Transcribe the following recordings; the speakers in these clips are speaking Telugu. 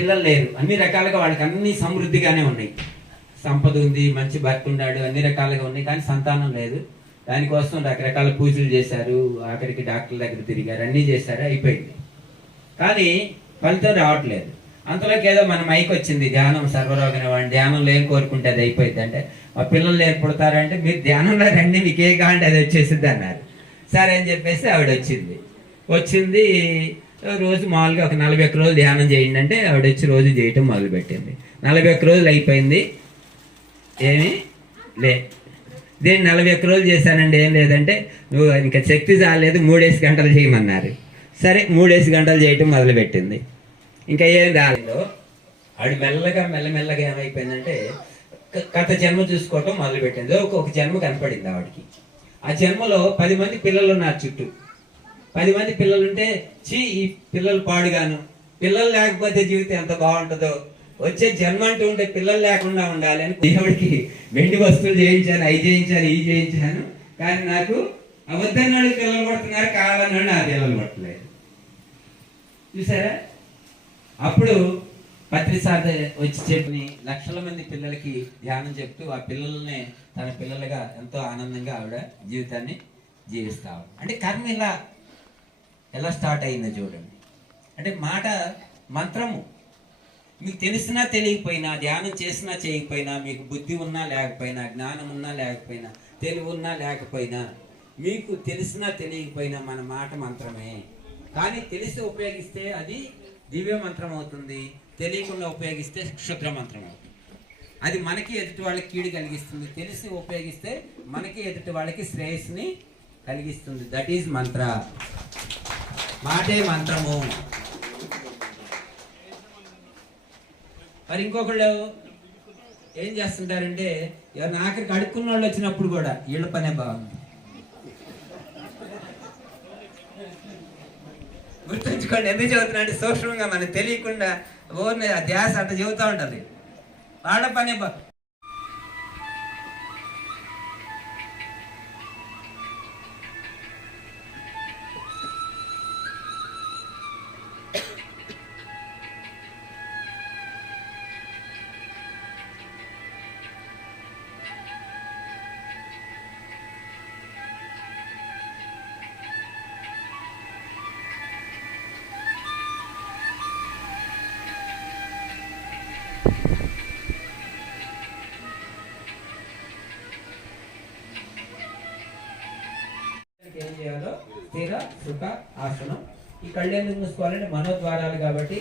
పిల్లలు లేరు, అన్ని రకాలుగా వాళ్ళకి అన్ని సమృద్ధిగానే ఉన్నాయి, సంపద ఉంది, మంచి భర్త ఉన్నాడు, అన్ని రకాలుగా ఉన్నాయి, కానీ సంతానం లేదు. దానికోసం రకరకాల పూజలు చేశారు, ఆఖరికి డాక్టర్ల దగ్గర తిరిగారు, అన్నీ చేశారు, అయిపోయింది. కానీ ఫలితం రావట్లేదు. అంతలోకి ఏదో మన మైక్ వచ్చింది, ధ్యానం సర్వరోగ నివారణ, ధ్యానంలో ఏం కోరుకుంటే అది అయిపోయింది అంటే, మా పిల్లలు ఏర్పడతారంటే మీరు ధ్యానంలో రండి, మీకు ఏ కాంటే అది వచ్చేసింది అన్నారు. సరే అని చెప్పేసి ఆవిడ వచ్చింది. రోజు మామూలుగా ఒక 41 రోజులు ధ్యానం చేయండి అంటే ఆవిడ వచ్చి రోజు చేయటం మొదలుపెట్టింది. 41 రోజులు అయిపోయింది, ఏమీ లే. దీన్ని 41 రోజులు చేశానండి, ఏం లేదంటే నువ్వు ఇంకా శక్తి చాలేదు, 3 గంటలు చేయమన్నారు. సరే 3 గంటలు చేయటం మొదలుపెట్టింది. ఇంకా ఏం రాలేదో ఆవిడ మెల్లమెల్లగా ఏమైపోయిందంటే గత జన్మ చూసుకోవటం మొదలుపెట్టింది. ఒక జన్మ కనపడింది ఆవిడకి. ఆ జన్మలో 10 మంది పిల్లలు ఉన్నారు చుట్టూ. 10 మంది పిల్లలుంటే ఈ పిల్లలు పాడుగాను, పిల్లలు లేకపోతే జీవితం ఎంత బాగుంటుందో, వచ్చే జన్మ అంటూ ఉంటే పిల్లలు లేకుండా ఉండాలి అని దేవుడికి వెండి వస్తువులు చేయించాను, అవి చేయించాను, ఇవి చేయించాను. కానీ నాకు అబద్ధన్నాడు పిల్లలు పడుతున్నారు, కావాలన్నాడు నా పిల్లలు పట్టలేదు. చూసారా? అప్పుడు పత్రిసార్ వచ్చి చెప్పి లక్షల మంది పిల్లలకి ధ్యానం చెప్తూ ఆ పిల్లల్ని తన పిల్లలుగా ఎంతో ఆనందంగా ఆవిడ జీవితాన్ని జీవిస్తావు. అంటే కర్మ ఎలా స్టార్ట్ అయిందో చూడండి. అంటే మాట మంత్రము మీకు తెలిసినా తెలియకపోయినా, ధ్యానం చేసినా చేయకపోయినా, మీకు బుద్ధి ఉన్నా లేకపోయినా, జ్ఞానం ఉన్నా లేకపోయినా, తెలివి ఉన్నా లేకపోయినా, మీకు తెలిసినా తెలియకపోయినా మన మాట మంత్రమే. కానీ తెలిసి ఉపయోగిస్తే అది దివ్య మంత్రం అవుతుంది, తెలియకుండా ఉపయోగిస్తే క్షుద్ర మంత్రం అవుతుంది. అది మనకి ఎదుటి వాళ్ళకి కీడు కలిగిస్తుంది, తెలిసి ఉపయోగిస్తే మనకి ఎదుటి వాళ్ళకి శ్రేయస్సుని కలిగిస్తుంది. దట్ ఈజ్ మంత్ర. మాటే మంత్రము. మరి ఇంకొకళ్ళు ఏం చేస్తుంటారంటే, ఎవరిని ఆఖరికి అడుక్కున్న వాళ్ళు వచ్చినప్పుడు కూడా వీళ్ళ పనే బాగుంది. గుర్తుంచుకోండి, ఎందుకు చదువుతున్నా అంటే సూక్ష్మంగా మనకు తెలియకుండా ఓర్ని ఆ ధ్యాస అట్లా చెబుతూ ఉంటుంది. వాళ్ళ పనే ఏం చేయాలో స్థిర సుఖ ఆసనం. ఈ కళ్ళు ఎందుకు మూసుకోవాలంటే మనోద్వారాలు కాబట్టి,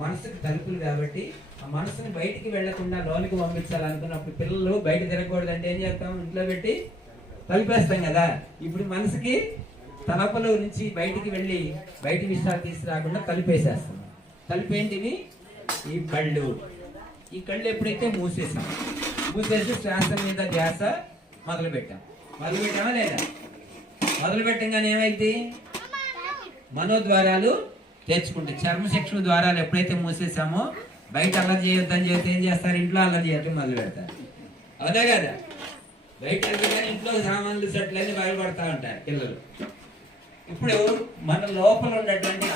మనసుకి తలుపులు కాబట్టి, ఆ మనసుని బయటికి వెళ్లకుండా లోనికి పంపించాలనుకున్నప్పుడు పిల్లలు బయట తిరగకూడదంటే ఏం చేస్తాం, ఇంట్లో పెట్టి తలుపేస్తాం కదా. ఇప్పుడు మనసుకి తలపలో నుంచి బయటికి వెళ్ళి బయట విషయాలు తీసుకురాకుండా తలుపేసేస్తాం. తలుపేంటివి? ఈ కళ్ళు. ఈ కళ్ళు ఎప్పుడైతే మూసేసి శ్వాస మీద ధ్యాస మొదలుపెట్టామా లేదా? మొదలుపెట్టంగానే ఏమైంది? మనోద్వారాలు తెచ్చుకుంటే, చర్మశిక్షణ ద్వారాలు ఎప్పుడైతే మూసేసామో బయట అల్లరి చేయొద్దని చెప్తే ఏం చేస్తారు? ఇంట్లో అల్లరి చేయటం మొదలు పెడతారు. అవునా కదా? బయట కానీ ఇంట్లో సామాన్లు సెట్లన్నీ బయలుపడతా ఉంటారు పిల్లలు. ఇప్పుడు మన లోపల ఉన్నటువంటి